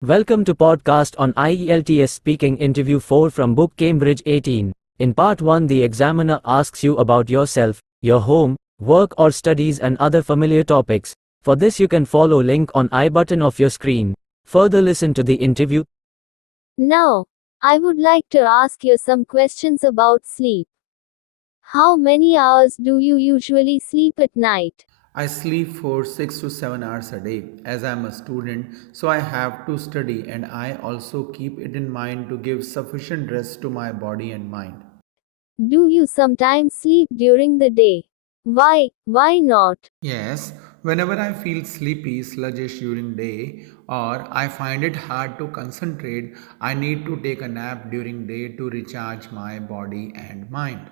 Welcome to podcast on IELTS speaking interview 4 from book Cambridge 18. In part 1 the examiner asks you about yourself, your home, work or studies and other familiar topics. For this you can follow link on I button of your screen. Further listen to the interview. Now, I would like to ask you some questions about sleep. How many hours do you usually sleep at night? I sleep for 6 to 7 hours a day as I am a student, so I have to study and I also keep it in mind to give sufficient rest to my body and mind. Do you sometimes sleep during the day? Why? Why not? Yes, whenever I feel sleepy, sluggish during day or I find it hard to concentrate, I need to take a nap during day to recharge my body and mind.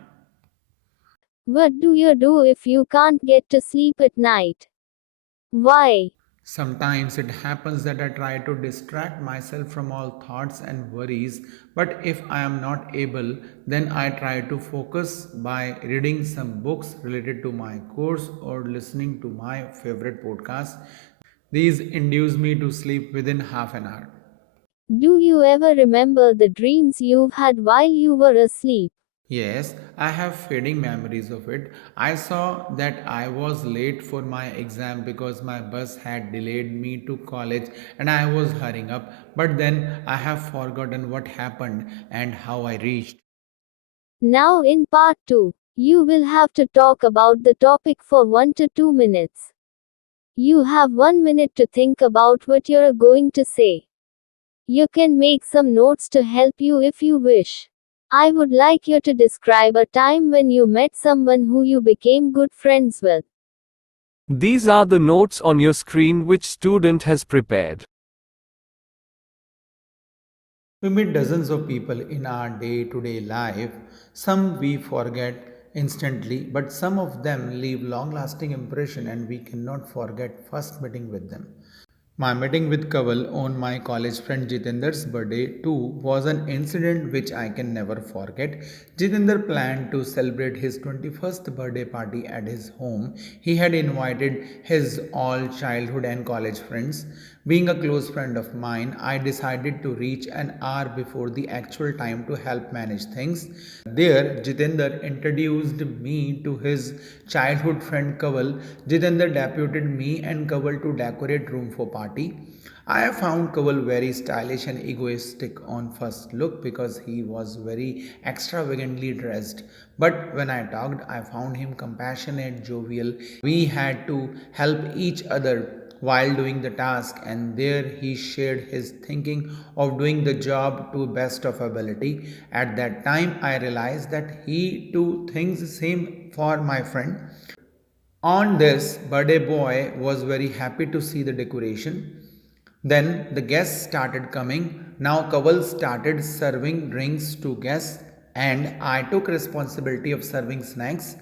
What do you do if you can't get to sleep at night? Why? Sometimes it happens that I try to distract myself from all thoughts and worries, but if I am not able, then I try to focus by reading some books related to my course or listening to my favorite podcast. These induce me to sleep within half an hour. Do you ever remember the dreams you've had while you were asleep? Yes, I have fading memories of it. I saw that I was late for my exam because my bus had delayed me to college and I was hurrying up. But then I have forgotten what happened and how I reached. Now, in part 2, you will have to talk about the topic for 1 to 2 minutes. You have 1 minute to think about what you're going to say. You can make some notes to help you if you wish. I would like you to describe a time when you met someone who you became good friends with. These are the notes on your screen which student has prepared. We meet dozens of people in our day to day life. Some we forget instantly, but some of them leave long lasting impression and we cannot forget first meeting with them. My meeting with Kaval on my college friend Jitender's birthday too was an incident which I can never forget. Jitender planned to celebrate his 21st birthday party at his home. He had invited his all childhood and college friends. Being a close friend of mine, I decided to reach an hour before the actual time to help manage things. There, Jitender introduced me to his childhood friend Kaval. Jitender deputed me and Kaval to decorate room for party. I found Kaval very stylish and egoistic on first look because he was very extravagantly dressed. But when I talked, I found him compassionate, jovial. We had to help each other while doing the task, and there he shared his thinking of doing the job to best of ability. At that time I realized that he too thinks the same for my friend. On this, birthday boy was very happy to see the decoration. Then the guests started coming. Now Kaval started serving drinks to guests and I took responsibility of serving snacks.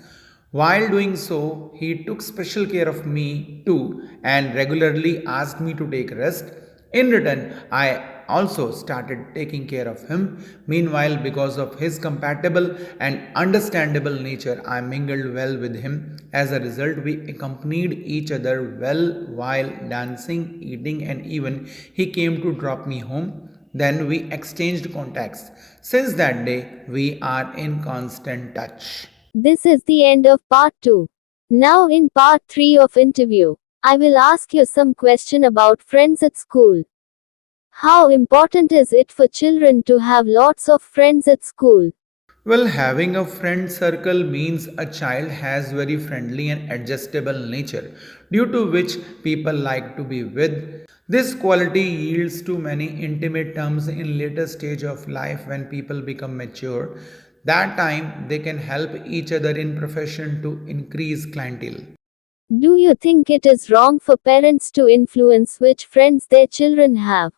While doing so, he took special care of me too and regularly asked me to take rest. In return, I also started taking care of him. Meanwhile, because of his compatible and understandable nature, I mingled well with him. As a result, we accompanied each other well while dancing, eating, and even he came to drop me home. Then we exchanged contacts. Since that day, we are in constant touch. This is the end of part 2. Now in part 3 of interview, I will ask you some question about friends at school. How important is it for children to have lots of friends at school? Well, having a friend circle means a child has very friendly and adjustable nature, due to which people like to be with. This quality yields to many intimate terms in later stage of life when people become mature. That time they can help each other in profession to increase clientele. Do you think it is wrong for parents to influence which friends their children have?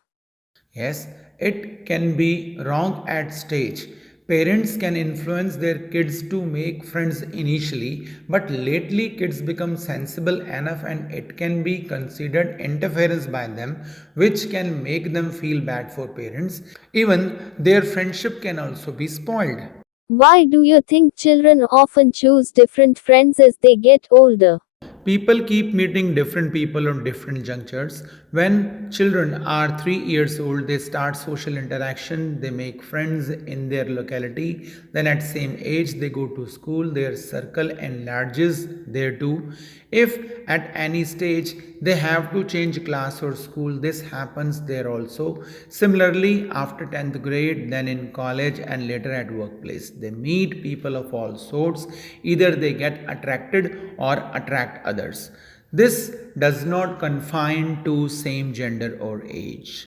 Yes, it can be wrong at stage. Parents can influence their kids to make friends initially, but lately kids become sensible enough and it can be considered interference by them, which can make them feel bad for parents. Even their friendship can also be spoiled. Why do you think children often choose different friends as they get older? People keep meeting different people on different junctures. When children are 3 years old, they start social interaction, they make friends in their locality. Then at same age they go to school, their circle enlarges there too. If at any stage they have to change class or school, this happens there also. Similarly, after 10th grade, then in college and later at workplace, they meet people of all sorts. Either they get attracted or attract others. This does not confine to same gender or age.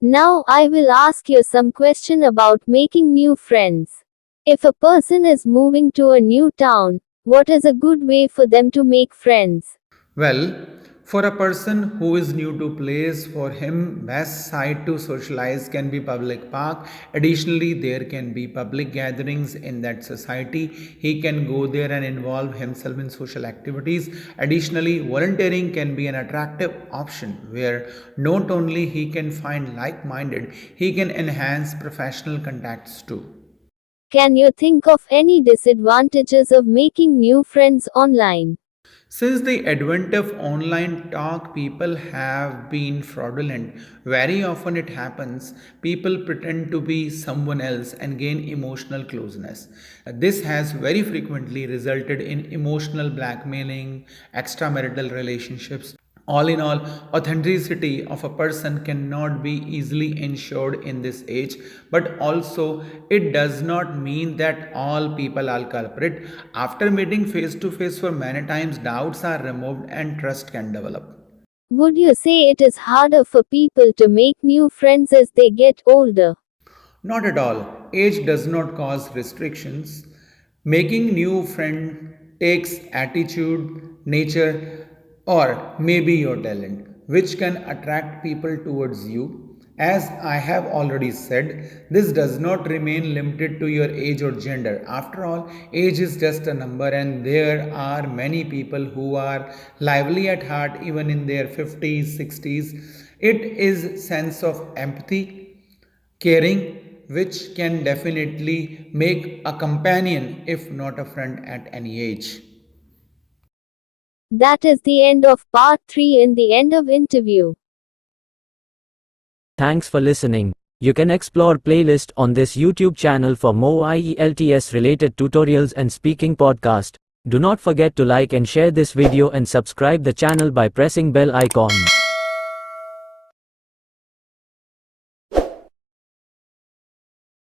Now I will ask you some question about making new friends. If a person is moving to a new town, what is a good way for them to make friends? Well, for a person who is new to place, for him best site to socialize can be public park. Additionally, there can be public gatherings in that society. He can go there and involve himself in social activities. Additionally, volunteering can be an attractive option where not only he can find like-minded, he can enhance professional contacts too. Can you think of any disadvantages of making new friends online? Since the advent of online talk, people have been fraudulent. Very often it happens, people pretend to be someone else and gain emotional closeness. This has very frequently resulted in emotional blackmailing, extramarital relationships. All in all, authenticity of a person cannot be easily ensured in this age, but also it does not mean that all people are culprit. After meeting face to face for many times, doubts are removed and trust can develop. Would you say it is harder for people to make new friends as they get older? Not at all. Age does not cause restrictions. Making new friend takes attitude, nature, or maybe your talent, which can attract people towards you. As I have already said, this does not remain limited to your age or gender. After all, age is just a number, and there are many people who are lively at heart even in their 50s, 60s. It is sense of empathy, caring, which can definitely make a companion if not a friend at any age. That is the end of part 3 and the end of interview. Thanks for listening. You can explore playlist on this YouTube channel for more IELTS related tutorials and speaking podcast. Do not forget to like and share this video and subscribe the channel by pressing bell icon.